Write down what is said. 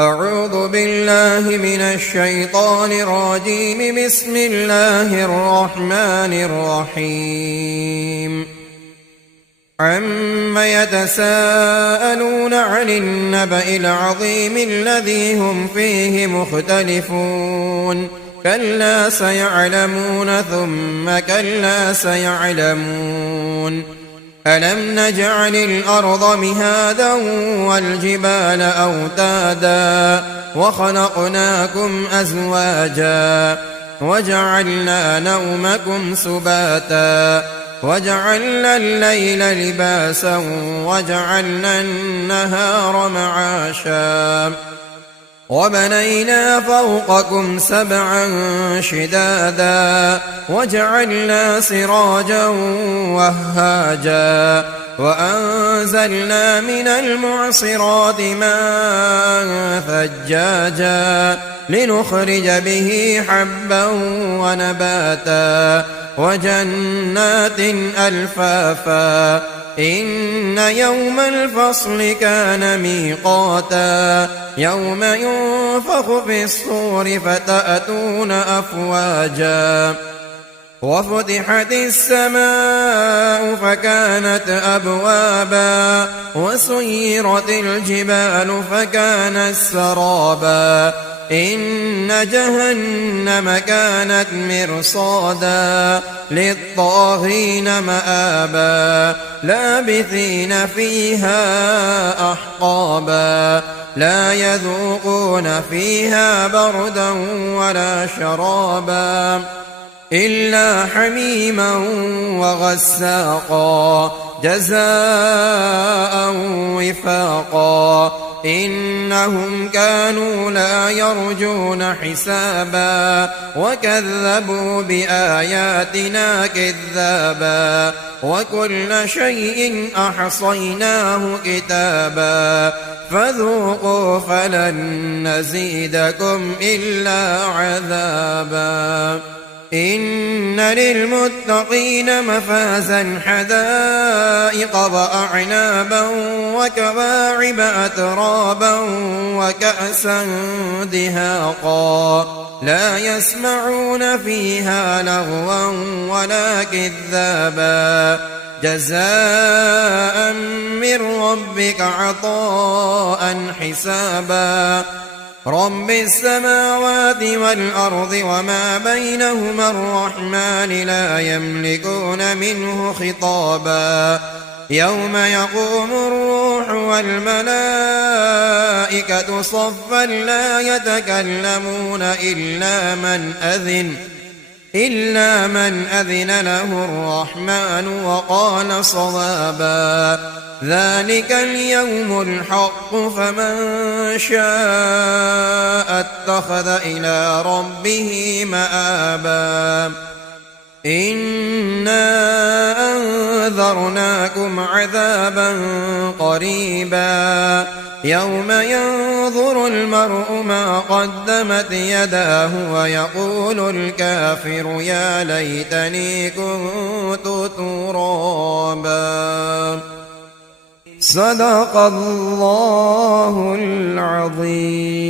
أعوذ بالله من الشيطان الرجيم. بسم الله الرحمن الرحيم. عم يتساءلون عن النبأ العظيم الذي هم فيه مختلفون كلا سيعلمون ثم كلا سيعلمون. ألم نجعل الأرض مهادا والجبال أوتادا وخلقناكم أزواجا وجعلنا نومكم سباتا وجعلنا الليل لباسا وجعلنا النهار معاشا وبنينا فوقكم سبعا شدادا وجعلنا سراجا وهاجا وأنزلنا من المعصرات ماء ثجاجا لنخرج به حبا ونباتا وجنات ألفافا إن يوم الفصل كان ميقاتا يوم ينفخ في الصور فتأتون أفواجا وفتحت السماء فكانت أبوابا وسيرت الجبال فكانت سرابا إن جهنم كانت مرصادا للطاغين مآبا لابثين فيها أحقابا لا يذوقون فيها بردا ولا شرابا إلا حميما وغساقا جزاء وفاقا إنهم كانوا لا يرجون حسابا وكذبوا بآياتنا كذابا وكل شيء أحصيناه كتابا فذوقوا فلن نزيدكم إلا عذابا إن للمتقين مفازا حدائق وأعنابا وكواعب أترابا وكأسا دهاقا لا يسمعون فيها لغوا ولا كذابا جزاء من ربك عطاء حسابا رب السماوات والأرض وما بينهما الرحمن لا يملكون منه خطابا يوم يقوم الروح والملائكة صفا لا يتكلمون إلا من أذن له الرحمن وقال صوابا ذلك اليوم الحق فمن شاء اتخذ إلى ربه مآبا إنا أنذرناكم عذابا قريبا يوم ينظر المرء ما قدمت يداه ويقول الكافر يا ليتني كنت ترابا. صدق الله العظيم.